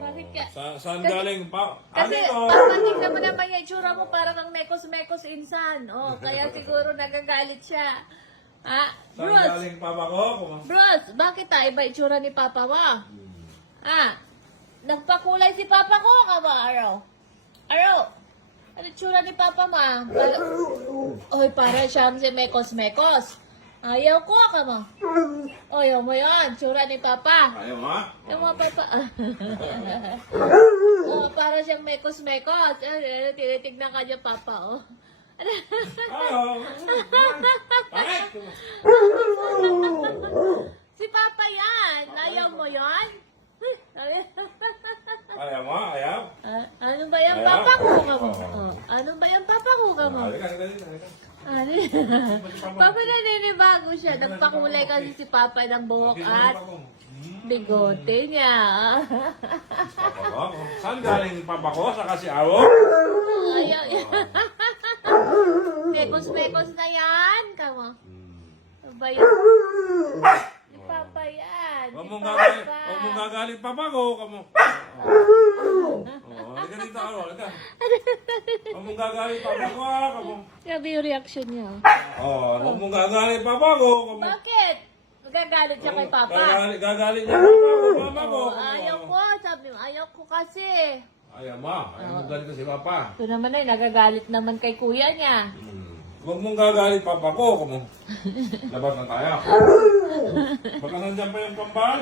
Bakit ka? Saan galing pa? Kasi, Ano to? papatingnan mo naman yung itsura mo parang ang mekos-mekos insan. Oh, kaya siguro nagagalit siya. Ha? Saan Bruce, galing papa ko? Bruce, bakit iba itsura ni Papa mo? Nagpakulay si Papa ko, kama, Araw? Araw? Ano itsura ni Papa mo? Oy, para siyang si mekos-mekos. Ayaw ko, kama. Ayaw mo yan, itsura ni Papa. Ayaw mo? Yung mga papa. Para siyang mekos-mekos. Tinitignan ka niya, Papa, oh. Ayaw. Bakit? Si Papa yan. Ayaw mo yan? Ayaw mo? Ayaw? Ano ba yung Papa ko ka mo? Ano ba yung Papa ko ka mo? Halika, halika, halika. Ano? Papa naninibago siya. Nagpakulay kasi si Papa ng buhok at bigote niya. Papa ko? Saan galing papa ko? Saka si Awo? Ayaw. Mekos-mekos na yan. Kamo. Ano ba yun? Si Papa yan. Huwag Si mong Papa. gagaling papa ko. Kamo. Halika dito, Awo. Halika. Huwag mong gagaling papa ko. Kamo. Grabe yung reaction niya. Huwag mong gagaling papa ko. Kamo. Bakit? Magagalit siya kay Papa. Gagaling niya papa ko. Mama ko. Ayaw ko. Sabi mo, ayaw ko kasi. Ayaw mo. Ayaw mo galing si papa. Ito naman ay nagagalit naman kay kuya niya. Huwag mong gagaling papa ko. Kamo. Labas na tayo. Baka nandiyan pa yung pambal.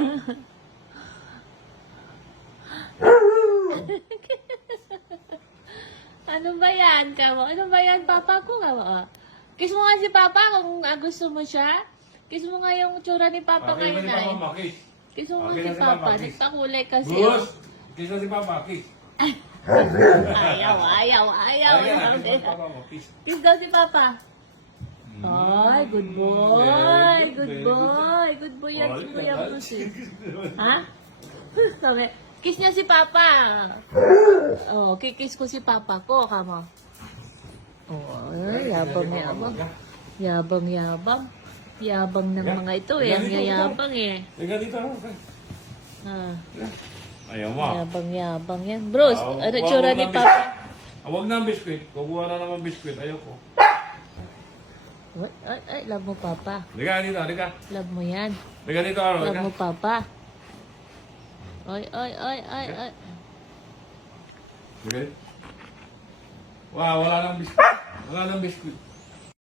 Ano ba yan, kamo? Ano ba yan, Papa ko, kamo? Kiss mo nga si Papa kung gusto mo siya. Kiss mo nga yung tsura ni Papa Okay, ngayon hindi ay. pa makis. Kiss mo nga Okay si na si Papa. Papa, kiss. Nagpakulay kasi. Bruce! Kiss na si papa, kiss. Ayaw. Ayaw, kiss na si papa mo, kiss. Kiss daw si Papa. Ay, good boy. Good boy. Good boy yan si Kuya Bruce. Ha? Sabi, kiss niya si Papa. Oh, kikiss ko si Papa ko, kamo. Oh, ay, yabang. Yabang ng mga ito eh. Ang yayabang eh. Liga dito. Okay. Ayaw mo. Yabang yan. Bruce, ano tsura ni Papa? Huwag na ang biskwit. Kukuha na naman biskwit. Ayoko. What? Ay, love mo Papa. Liga dito, liga. Love mo yan. Liga dito, Aro. Love Liga. mo Papa. Ay. Liga dito. Wow, wala nang biskwit. Wala nang biskwit.